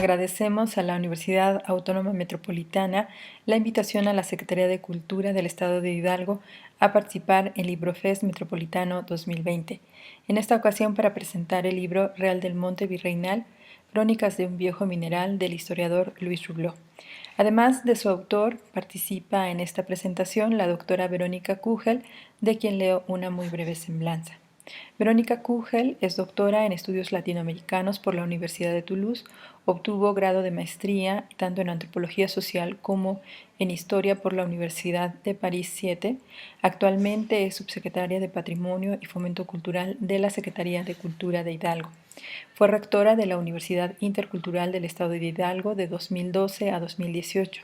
Agradecemos a la Universidad Autónoma Metropolitana la invitación a la Secretaría de Cultura del Estado de Hidalgo a participar en Librofest Metropolitano 2020. En esta ocasión para presentar el libro Real del Monte Virreinal, Crónicas de un viejo mineral del historiador Luis Rubló. Además de su autor, participa en esta presentación la doctora Verónica Kugel, de quien leo una muy breve semblanza. Verónica Kugel es doctora en estudios latinoamericanos por la Universidad de Toulouse, obtuvo grado de maestría tanto en antropología social como en historia por la Universidad de París 7. Actualmente es subsecretaria de Patrimonio y Fomento Cultural de la Secretaría de Cultura de Hidalgo. Fue rectora de la Universidad Intercultural del Estado de Hidalgo de 2012 a 2018.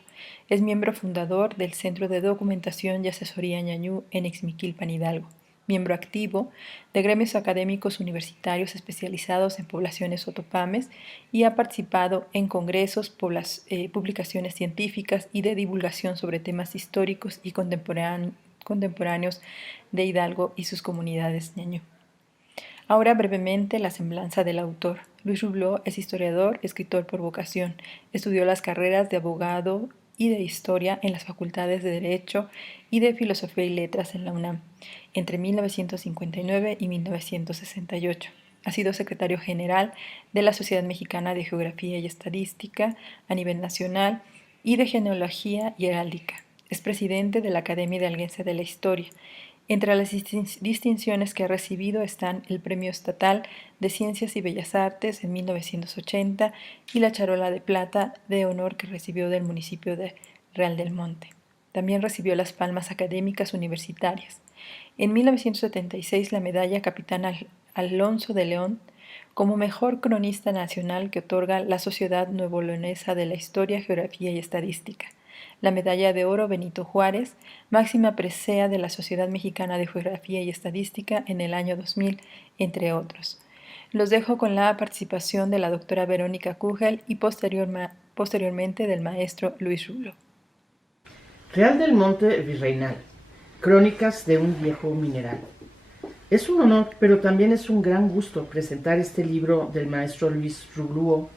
Es miembro fundador del Centro de Documentación y Asesoría Ñañú en Ixmiquilpan, Hidalgo. Miembro activo de gremios académicos universitarios especializados en poblaciones otopames y ha participado en congresos, publicaciones científicas y de divulgación sobre temas históricos y contemporáneos de Hidalgo y sus comunidades ñañú. Ahora brevemente la semblanza del autor. Luis Rubló es historiador, escritor por vocación. Estudió las carreras de abogado y de Historia en las facultades de Derecho y de Filosofía y Letras en la UNAM, entre 1959 y 1968. Ha sido secretario general de la Sociedad Mexicana de Geografía y Estadística a nivel nacional y de Genealogía y Heráldica. Es presidente de la Academia Hidalguense de la Historia. Entre las distinciones que ha recibido están el Premio Estatal de Ciencias y Bellas Artes en 1980 y la Charola de Plata de Honor que recibió del municipio de Real del Monte. También recibió las Palmas Académicas Universitarias. En 1976 la medalla Capitán Alonso de León como mejor cronista nacional que otorga la Sociedad Nuevo Leonesa de la Historia, Geografía y Estadística. La medalla de oro Benito Juárez, máxima presea de la Sociedad Mexicana de Geografía y Estadística en el año 2000, entre otros. Los dejo con la participación de la doctora Verónica Kugel y posteriormente del maestro Luis Rubló. Real del Monte Virreinal, Crónicas de un viejo mineral. Es un honor, pero también es un gran gusto presentar este libro del maestro Luis Rubló,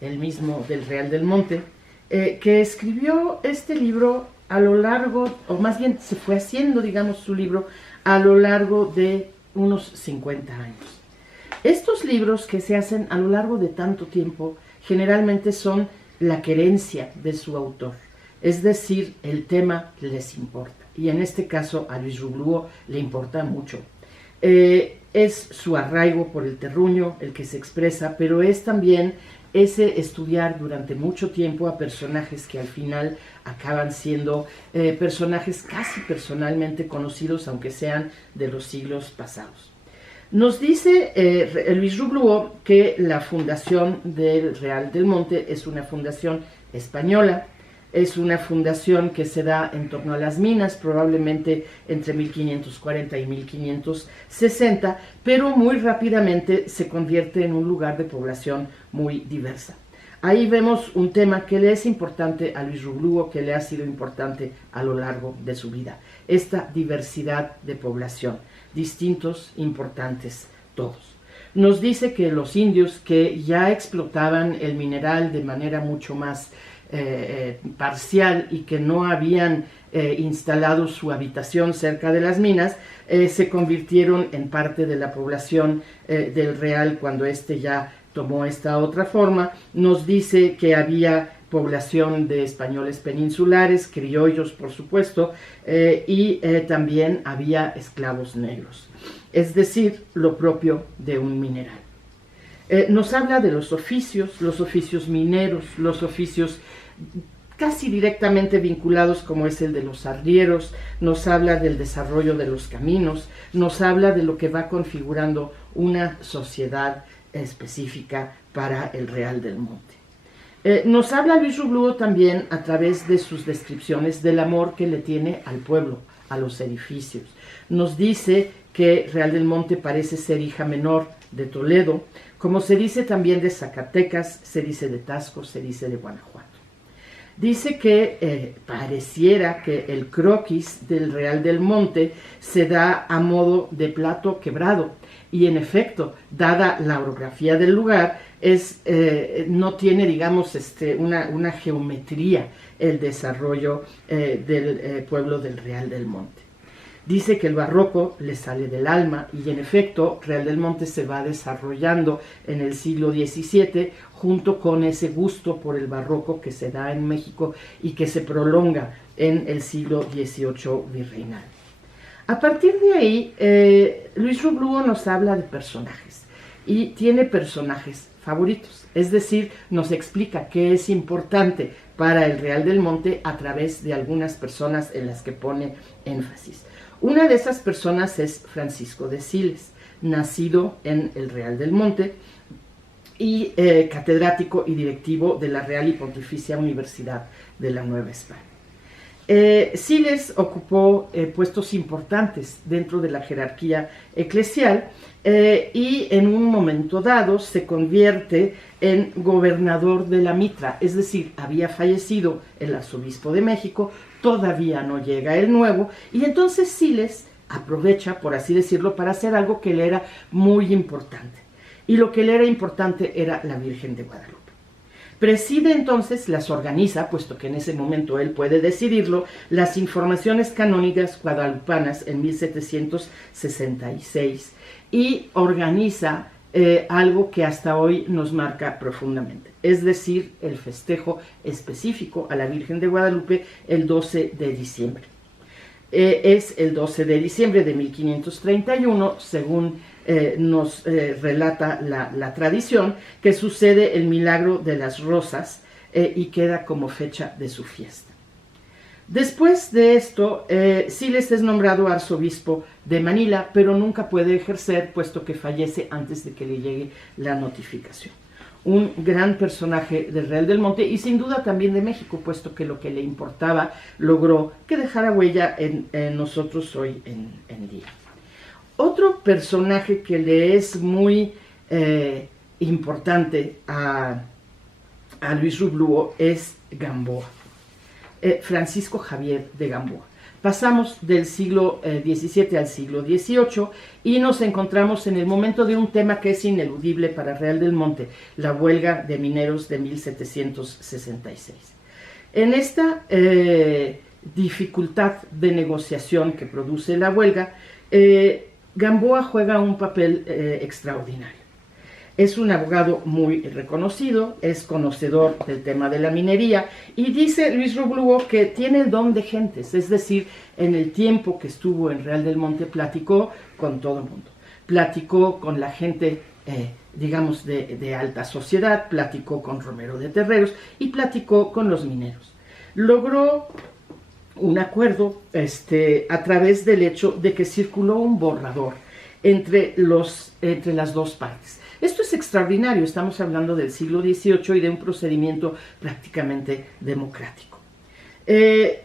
el mismo del Real del Monte, que escribió este libro a lo largo, o más bien se fue haciendo, digamos, su libro a lo largo de unos 50 años. Estos libros que se hacen a lo largo de tanto tiempo generalmente son la querencia de su autor, es decir, el tema les importa, y en este caso a Luis Rubló le importa mucho. Es su arraigo por el terruño el que se expresa, pero es también ese estudiar durante mucho tiempo a personajes que al final acaban siendo personajes casi personalmente conocidos, aunque sean de los siglos pasados. Nos dice Luis Rubló que la fundación del Real del Monte es una fundación española, es una fundación que se da en torno a las minas, probablemente entre 1540 y 1560, pero muy rápidamente se convierte en un lugar de población muy diversa. Ahí vemos un tema que le es importante a Luis Rubló, que le ha sido importante a lo largo de su vida, esta diversidad de población, distintos, importantes, todos. Nos dice que los indios que ya explotaban el mineral de manera mucho más parcial y que no habían instalado su habitación cerca de las minas, se convirtieron en parte de la población del Real cuando éste ya tomó esta otra forma. Nos dice que había población de españoles peninsulares, criollos por supuesto, y también había esclavos negros, es decir, lo propio de un mineral. Nos habla de los oficios mineros, los oficios casi directamente vinculados como es el de los arrieros, nos habla del desarrollo de los caminos, nos habla de lo que va configurando una sociedad específica para el Real del Monte. Nos habla Luis Rubló también a través de sus descripciones del amor que le tiene al pueblo, a los edificios. Nos dice que Real del Monte parece ser hija menor de Toledo, como se dice también de Zacatecas, se dice de Tasco, se dice de Guanajuato. Dice que pareciera que el croquis del Real del Monte se da a modo de plato quebrado, y en efecto, dada la orografía del lugar, no tiene, digamos, una geometría el desarrollo del pueblo del Real del Monte. Dice que el barroco le sale del alma, y en efecto, Real del Monte se va desarrollando en el siglo XVII junto con ese gusto por el barroco que se da en México y que se prolonga en el siglo XVIII virreinal. A partir de ahí, Luis Rubluo nos habla de personajes, y tiene personajes favoritos, es decir, nos explica qué es importante para el Real del Monte a través de algunas personas en las que pone énfasis. Una de esas personas es Francisco de Siles, nacido en el Real del Monte y catedrático y directivo de la Real y Pontificia Universidad de la Nueva España. Siles ocupó puestos importantes dentro de la jerarquía eclesial y en un momento dado se convierte en gobernador de la Mitra, es decir, había fallecido el arzobispo de México, todavía no llega el nuevo, y entonces Siles aprovecha, por así decirlo, para hacer algo que le era muy importante. Y lo que le era importante era la Virgen de Guadalupe. Preside entonces, las organiza, puesto que en ese momento él puede decidirlo, las informaciones canónicas guadalupanas en 1766, y organiza algo que hasta hoy nos marca profundamente, es decir, el festejo específico a la Virgen de Guadalupe el 12 de diciembre. Es el 12 de diciembre de 1531, según nos relata la tradición, que sucede el milagro de las rosas y queda como fecha de su fiesta. Después de esto, Siles es nombrado arzobispo de Manila, pero nunca puede ejercer, puesto que fallece antes de que le llegue la notificación. Un gran personaje del Real del Monte y sin duda también de México, puesto que lo que le importaba logró que dejara huella en nosotros hoy en día. Otro personaje que le es muy importante a Luis Rubluo es Gamboa. Francisco Javier de Gamboa. Pasamos del siglo XVII al siglo XVIII y nos encontramos en el momento de un tema que es ineludible para Real del Monte, la huelga de mineros de 1766. En esta dificultad de negociación que produce la huelga, Gamboa juega un papel extraordinario. Es un abogado muy reconocido, es conocedor del tema de la minería, y dice Luis Rubluo que tiene el don de gentes, es decir, en el tiempo que estuvo en Real del Monte platicó con todo el mundo. Platicó con la gente, digamos, de alta sociedad, platicó con Romero de Terreros y platicó con los mineros. Logró un acuerdo a través del hecho de que circuló un borrador entre las dos partes. Esto es extraordinario, estamos hablando del siglo XVIII y de un procedimiento prácticamente democrático. El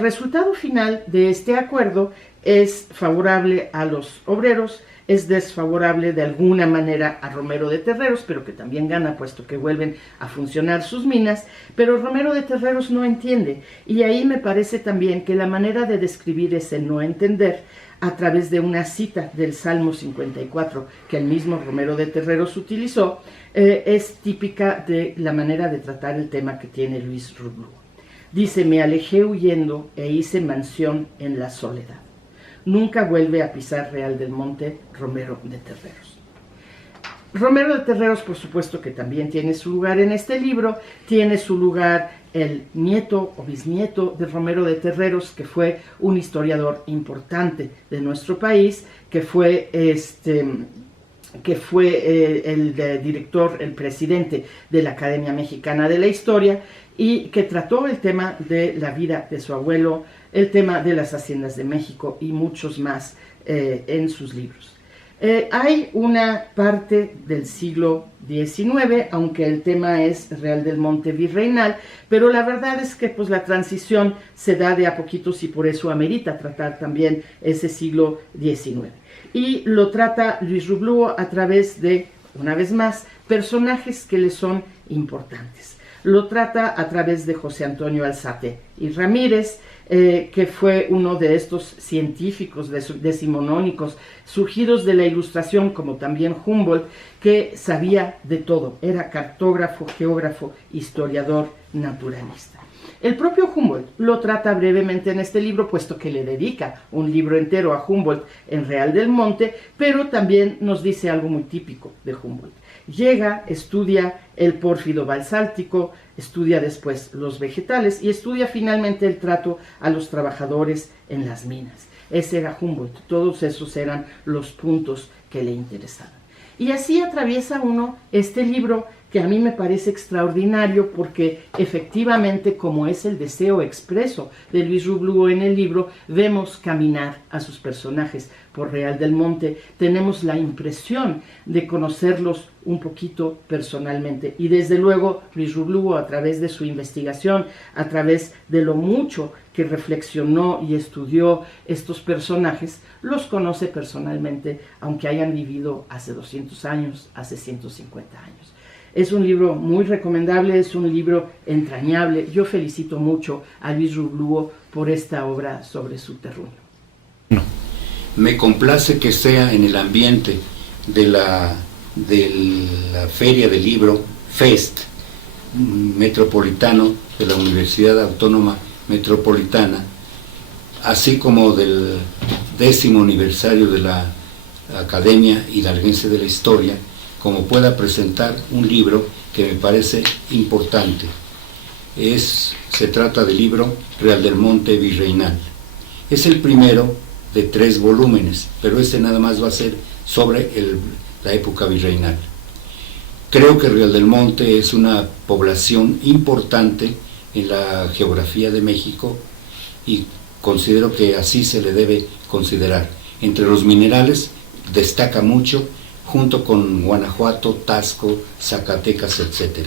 resultado final de este acuerdo es favorable a los obreros, es desfavorable de alguna manera a Romero de Terreros, pero que también gana puesto que vuelven a funcionar sus minas, pero Romero de Terreros no entiende, y ahí me parece también que la manera de describir ese no entender a través de una cita del Salmo 54 que el mismo Romero de Terreros utilizó, es típica de la manera de tratar el tema que tiene Luis Rubluo. Dice: me alejé huyendo e hice mansión en la soledad. Nunca vuelve a pisar Real del Monte Romero de Terreros. Romero de Terreros, por supuesto que también tiene su lugar en este libro, tiene su lugar el nieto o bisnieto de Romero de Terreros, que fue un historiador importante de nuestro país, que fue el director, el presidente de la Academia Mexicana de la Historia, y que trató el tema de la vida de su abuelo, el tema de las haciendas de México y muchos más en sus libros. Hay una parte del siglo XIX, aunque el tema es Real del Monte virreinal, pero la verdad es que pues, la transición se da de a poquitos y por eso amerita tratar también ese siglo XIX. Y lo trata Luis Rubluo a través de, una vez más, personajes que le son importantes. lo trata a través de José Antonio Alzate y Ramírez, que fue uno de estos científicos decimonónicos surgidos de la Ilustración, como también Humboldt, que sabía de todo, era cartógrafo, geógrafo, historiador, naturalista. El propio Humboldt lo trata brevemente en este libro, puesto que le dedica un libro entero a Humboldt en Real del Monte, pero también nos dice algo muy típico de Humboldt. Llega, estudia el pórfido basáltico, estudia después los vegetales y estudia finalmente el trato a los trabajadores en las minas. Ese era Humboldt, todos esos eran los puntos que le interesaban. Y así atraviesa uno este libro, que a mí me parece extraordinario porque efectivamente, como es el deseo expreso de Luis Roublou en el libro, vemos caminar a sus personajes por Real del Monte, tenemos la impresión de conocerlos un poquito personalmente, y desde luego Luis Roublou, a través de su investigación, a través de lo mucho que reflexionó y estudió estos personajes, los conoce personalmente, aunque hayan vivido hace 200 años, hace 150 años. Es un libro muy recomendable, es un libro entrañable. Yo felicito mucho a Luis Roublou por esta obra sobre su terruño. Me complace que sea en el ambiente de la Feria del Libro FEST Metropolitano de la Universidad Autónoma Metropolitana, así como del 10º aniversario de la Academia Hidalguense de la Historia, como pueda presentar un libro que me parece importante. Se trata del libro Real del Monte Virreinal. Es el primero de 3 volúmenes, pero este nada más va a ser sobre la época virreinal. Creo que Real del Monte es una población importante en la geografía de México y considero que así se le debe considerar. Entre los minerales destaca mucho, junto con Guanajuato, Tasco, Zacatecas, etc.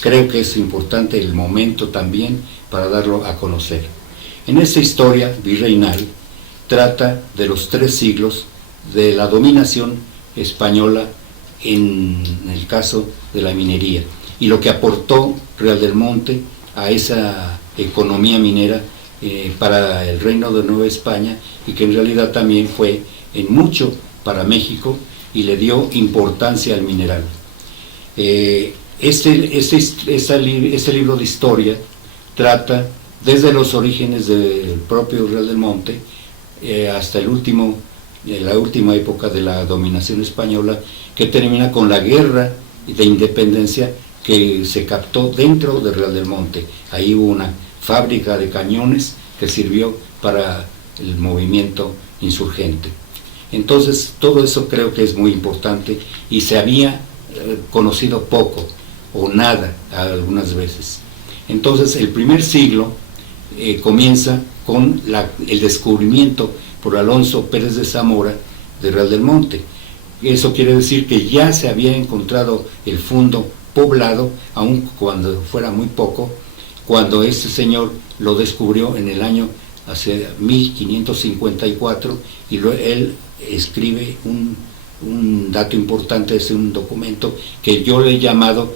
Creo que es importante el momento también para darlo a conocer. En esta historia virreinal trata de los 3 siglos de la dominación española en el caso de la minería y lo que aportó Real del Monte a esa economía minera para el Reino de Nueva España, y que en realidad también fue en mucho para México y le dio importancia al mineral. Este libro de historia trata desde los orígenes del propio Real del Monte hasta la última época de la dominación española, que termina con la guerra de independencia que se captó dentro de Real del Monte. Ahí hubo una fábrica de cañones que sirvió para el movimiento insurgente. Entonces, todo eso creo que es muy importante y se había conocido poco o nada algunas veces. Entonces, el primer siglo comienza con el descubrimiento por Alonso Pérez de Zamora de Real del Monte. Eso quiere decir que ya se había encontrado el fondo poblado, aun cuando fuera muy poco, cuando este señor lo descubrió en el año hacia 1554, y él escribe un dato importante, es un documento que yo le he llamado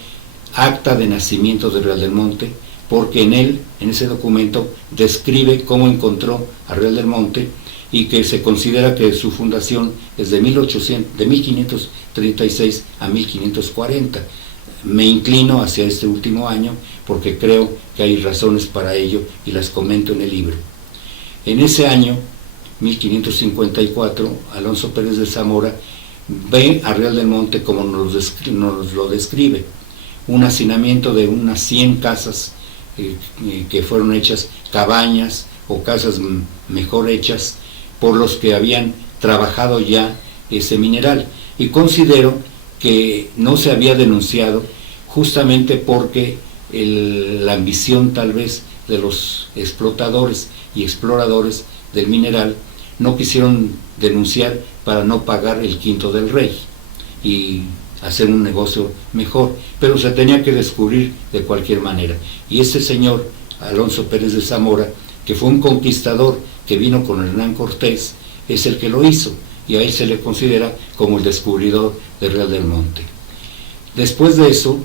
Acta de Nacimiento de Real del Monte, porque en ese documento describe cómo encontró a Real del Monte, y que se considera que su fundación es de 1536 a 1540. Me inclino hacia este último año porque creo que hay razones para ello y las comento en el libro. En ese año, 1554, Alonso Pérez de Zamora ve a Real del Monte como nos lo describe, un hacinamiento de unas 100 casas que fueron hechas cabañas o casas mejor hechas por los que habían trabajado ya ese mineral, y considero que no se había denunciado justamente porque la ambición tal vez de los explotadores y exploradores del mineral no quisieron denunciar para no pagar el quinto del rey y hacer un negocio mejor, pero se tenía que descubrir de cualquier manera. Y este señor, Alonso Pérez de Zamora, que fue un conquistador que vino con Hernán Cortés, es el que lo hizo, y a él se le considera como el descubridor de Real del Monte. Después de eso,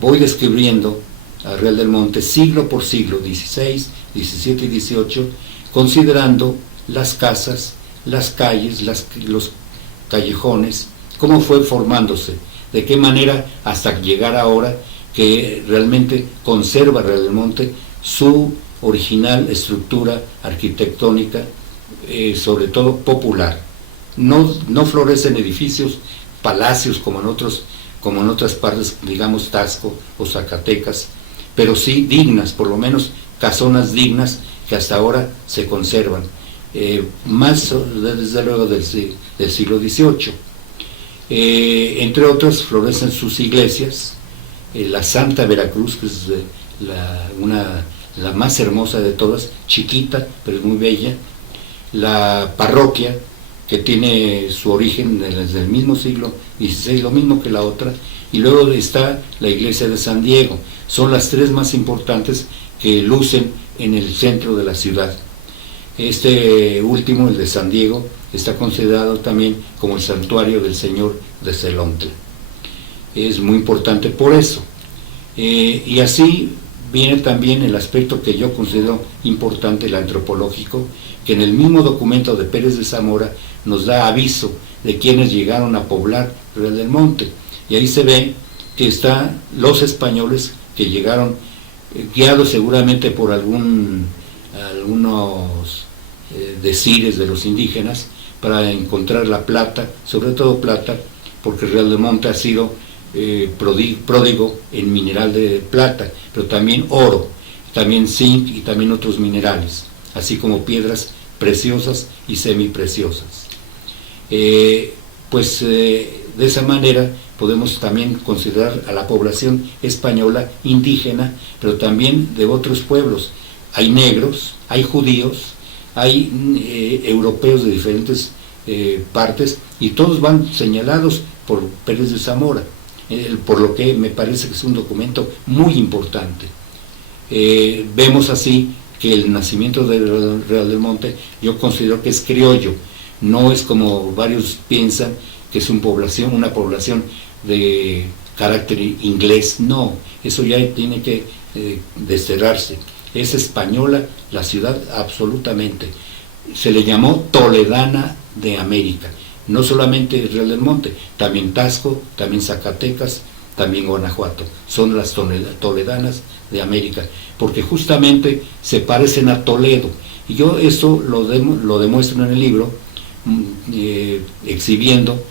voy describiendo a Real del Monte siglo por siglo, XVI, XVII y XVIII, considerando las casas, las calles, los callejones, cómo fue formándose, de qué manera hasta llegar ahora que realmente conserva Real del Monte su original estructura arquitectónica, sobre todo popular. No florecen edificios, palacios como en otras partes, digamos Taxco o Zacatecas, pero sí dignas, por lo menos casonas dignas que hasta ahora se conservan, más desde luego del siglo XVIII. Entre otras florecen sus iglesias, la Santa Veracruz, que es la más hermosa de todas, chiquita pero es muy bella, la parroquia, que tiene su origen desde el mismo siglo XVI, lo mismo que la otra, y luego está la iglesia de San Diego. Son las tres más importantes que lucen en el centro de la ciudad. Este último, el de San Diego, está considerado también como el santuario del Señor de Celontle. Es muy importante por eso. Y así viene también el aspecto que yo considero importante, el antropológico, que en el mismo documento de Pérez de Zamora nos da aviso de quienes llegaron a poblar Real del Monte. Y ahí se ve que están los españoles que llegaron, guiados seguramente por algunos decires de los indígenas, para encontrar la plata, sobre todo plata, porque Real del Monte ha sido pródigo en mineral de plata, pero también oro, también zinc y también otros minerales, así como piedras preciosas y semipreciosas. De esa manera podemos también considerar a la población española indígena, pero también de otros pueblos. Hay negros, hay judíos, hay europeos de diferentes partes, y todos van señalados por Pérez de Zamora, por lo que me parece que es un documento muy importante. Vemos así que el nacimiento de Real del Monte yo considero que es criollo, no es como varios piensan que es una población de carácter inglés. No, eso ya tiene que desterrarse. Es española la ciudad absolutamente. Se le llamó Toledana de América, no solamente Real del Monte, también Taxco, también Zacatecas, también Guanajuato, son las toledanas de América, porque justamente se parecen a Toledo. Y yo eso lo demuestro en el libro, exhibiendo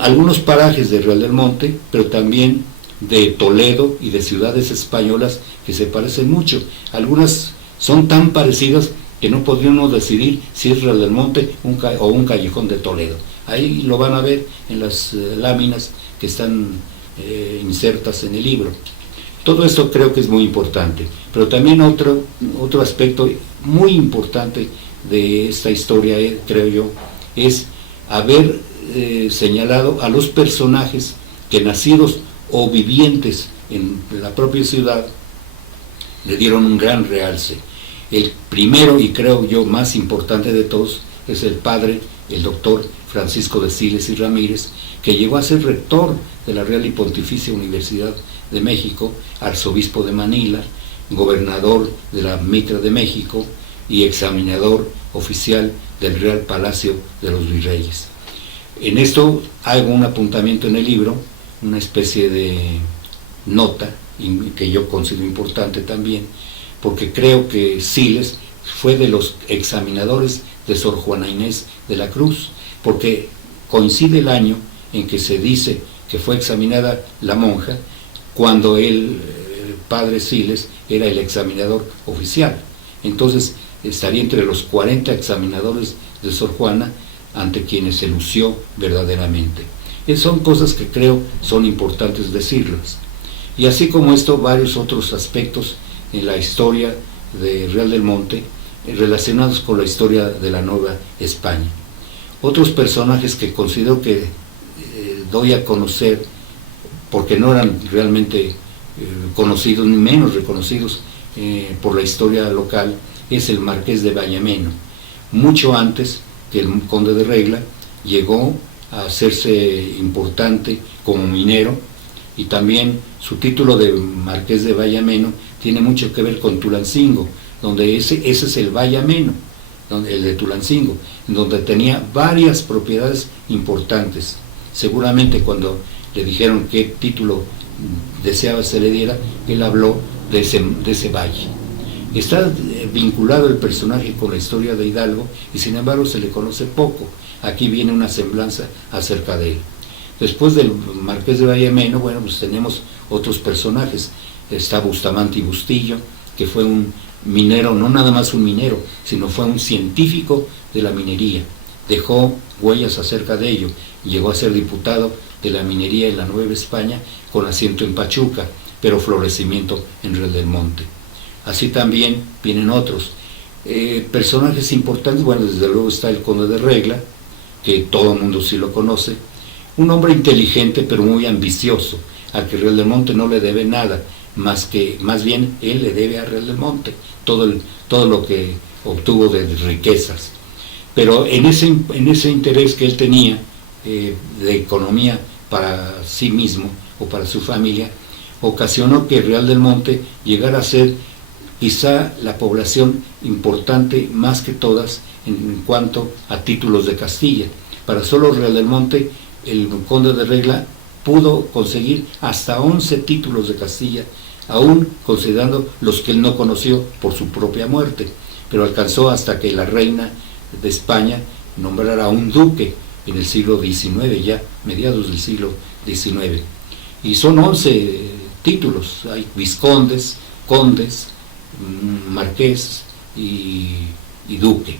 algunos parajes de Real del Monte, pero también de Toledo y de ciudades españolas que se parecen mucho. Algunas son tan parecidas que no podríamos decidir si es Real del Monte o un callejón de Toledo. Ahí lo van a ver en las láminas que están insertas en el libro. Todo esto creo que es muy importante, pero también otro aspecto muy importante de esta historia, creo yo, es haber señalado a los personajes que, nacidos o vivientes en la propia ciudad, le dieron un gran realce. El primero, y creo yo más importante de todos, es el padre, el doctor Francisco de Siles y Ramírez, que llegó a ser rector de la Real y Pontificia Universidad de México, arzobispo de Manila, gobernador de la Mitra de México y examinador oficial del Real Palacio de los Virreyes. En esto hago un apuntamiento en el libro, una especie de nota que yo considero importante también, porque creo que Siles fue de los examinadores de Sor Juana Inés de la Cruz, porque coincide el año en que se dice que fue examinada la monja, cuando el padre Siles era el examinador oficial. Entonces estaría entre los 40 examinadores de Sor Juana, ante quienes se lució verdaderamente. Son cosas que creo son importantes decirlas. Y así como esto, varios otros aspectos en la historia de Real del Monte relacionados con la historia de la Nueva España. Otros personajes que considero que doy a conocer, porque no eran realmente conocidos ni menos reconocidos por la historia local, es el Marqués de Bayameno. Mucho antes que el Conde de Regla, llegó a hacerse importante como minero Y también su título de Marqués de Valle Ameno tiene mucho que ver con Tulancingo, donde ese es el Valle Ameno, el de Tulancingo, donde tenía varias propiedades importantes. Seguramente cuando le dijeron qué título deseaba se le diera, él habló de ese valle. Está vinculado el personaje con la historia de Hidalgo y sin embargo se le conoce poco. Aquí viene una semblanza acerca de él. Después del Marqués de Valle Ameno, bueno, pues tenemos otros personajes. Está Bustamante y Bustillo, que fue un minero, no nada más un minero, sino fue un científico de la minería. Dejó huellas acerca de ello. Llegó a ser diputado de la minería en la Nueva España, con asiento en Pachuca, pero florecimiento en Real del Monte. Así también vienen otros personajes importantes. Bueno, desde luego está el Conde de Regla, que todo el mundo sí lo conoce, un hombre inteligente pero muy ambicioso, al que Real del Monte no le debe nada, más bien él le debe a Real del Monte todo lo que obtuvo de riquezas. Pero en ese interés que él tenía de economía para sí mismo o para su familia, ocasionó que Real del Monte llegara a ser quizá la población importante más que todas en cuanto a títulos de Castilla. Para solo Real del Monte, el Conde de Regla pudo conseguir hasta 11 títulos de Castilla, aún considerando los que él no conoció por su propia muerte, pero alcanzó hasta que la reina de España nombrara a un duque en el siglo XIX, ya mediados del siglo XIX. Y son 11 títulos, hay vizcondes, condes, marqués y duque.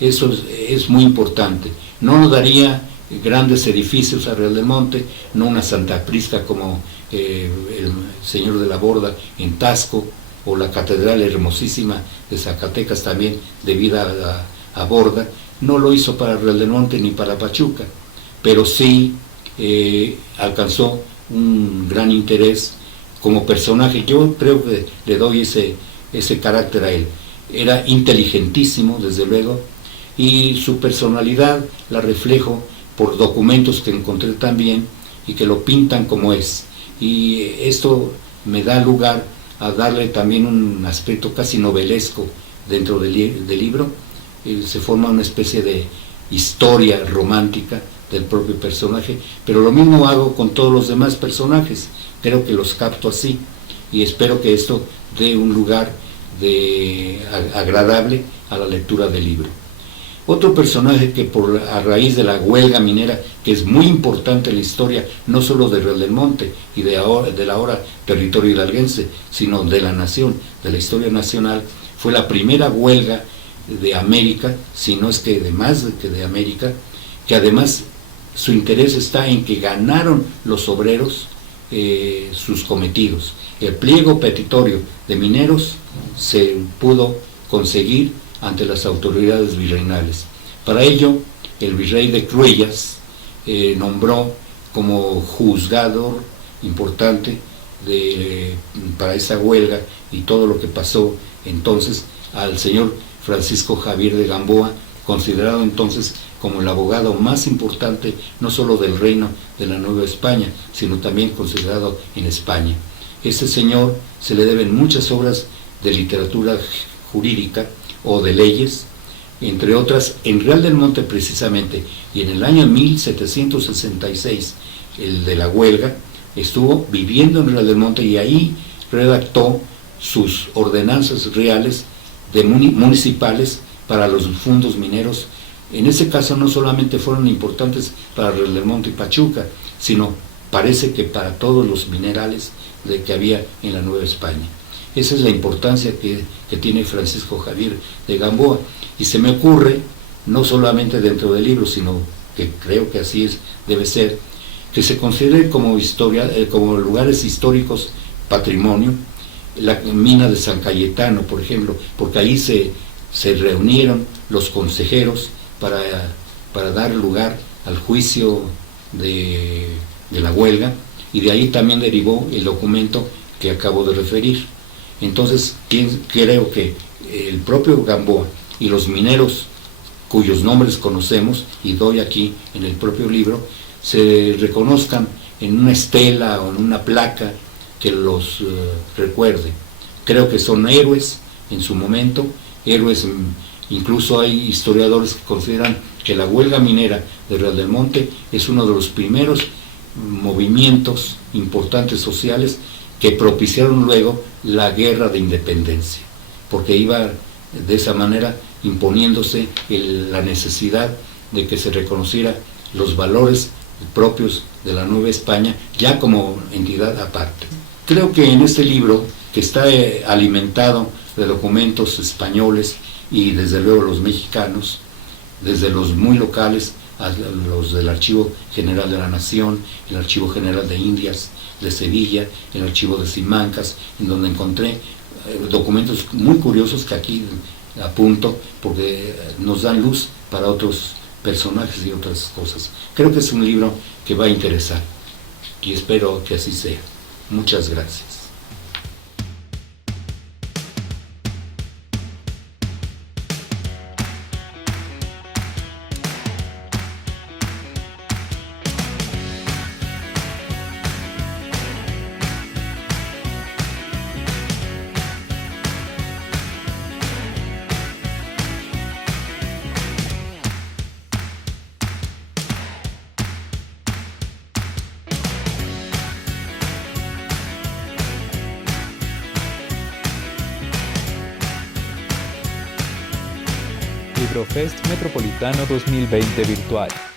Eso es muy importante. No nos daría grandes edificios a Real del Monte, no una Santa Prisca como el Señor de la Borda en Tasco, o la Catedral hermosísima de Zacatecas también debida a Borda. No lo hizo para Real del Monte ni para Pachuca, pero sí alcanzó un gran interés como personaje. Yo creo que le doy ese carácter a él. Era inteligentísimo, desde luego, y su personalidad la reflejo por documentos que encontré también y que lo pintan como es. Y esto me da lugar a darle también un aspecto casi novelesco dentro del libro. Se forma una especie de historia romántica del propio personaje, pero lo mismo hago con todos los demás personajes. Creo que los capto así y espero que esto dé un lugar agradable a la lectura del libro. Otro personaje que a raíz de la huelga minera, que es muy importante en la historia, no solo de Real del Monte y del ahora territorio hidalguense, sino de la nación, de la historia nacional, fue la primera huelga de América, si no es que de más que de América, que además su interés está en que ganaron los obreros sus cometidos. El pliego petitorio de mineros se pudo conseguir ante las autoridades virreinales. Para ello, el virrey de Cruellas nombró como juzgador importante para esa huelga y todo lo que pasó entonces al señor Francisco Javier de Gamboa, considerado entonces como el abogado más importante no solo del reino de la Nueva España, sino también considerado en España. Este señor se le deben muchas obras de literatura jurídica o de leyes, entre otras en Real del Monte precisamente, y en el año 1766, el de la huelga, estuvo viviendo en Real del Monte y ahí redactó sus ordenanzas reales municipales para los fundos mineros. En ese caso no solamente fueron importantes para Real del Monte y Pachuca, sino parece que para todos los minerales que había en la Nueva España. Esa es la importancia que tiene Francisco Javier de Gamboa. Y se me ocurre, no solamente dentro del libro, sino que creo que así debe ser, que se considere como lugares históricos patrimonio, la mina de San Cayetano, por ejemplo, porque ahí se reunieron los consejeros para dar lugar al juicio de la huelga, y de ahí también derivó el documento que acabo de referir. Entonces, creo que el propio Gamboa y los mineros cuyos nombres conocemos, y doy aquí en el propio libro, se reconozcan en una estela o en una placa que los recuerde. Creo que son héroes en su momento, héroes. Incluso hay historiadores que consideran que la huelga minera de Real del Monte es uno de los primeros movimientos importantes sociales que propiciaron luego la guerra de independencia, porque iba de esa manera imponiéndose la necesidad de que se reconociera los valores propios de la Nueva España ya como entidad aparte. Creo que en este libro, que está alimentado de documentos españoles y desde luego los mexicanos, desde los muy locales a los del Archivo General de la Nación, el Archivo General de Indias de Sevilla, el Archivo de Simancas, en donde encontré documentos muy curiosos que aquí apunto porque nos dan luz para otros personajes y otras cosas. Creo que es un libro que va a interesar y espero que así sea. Muchas gracias. Librofest Metropolitano 2020 virtual.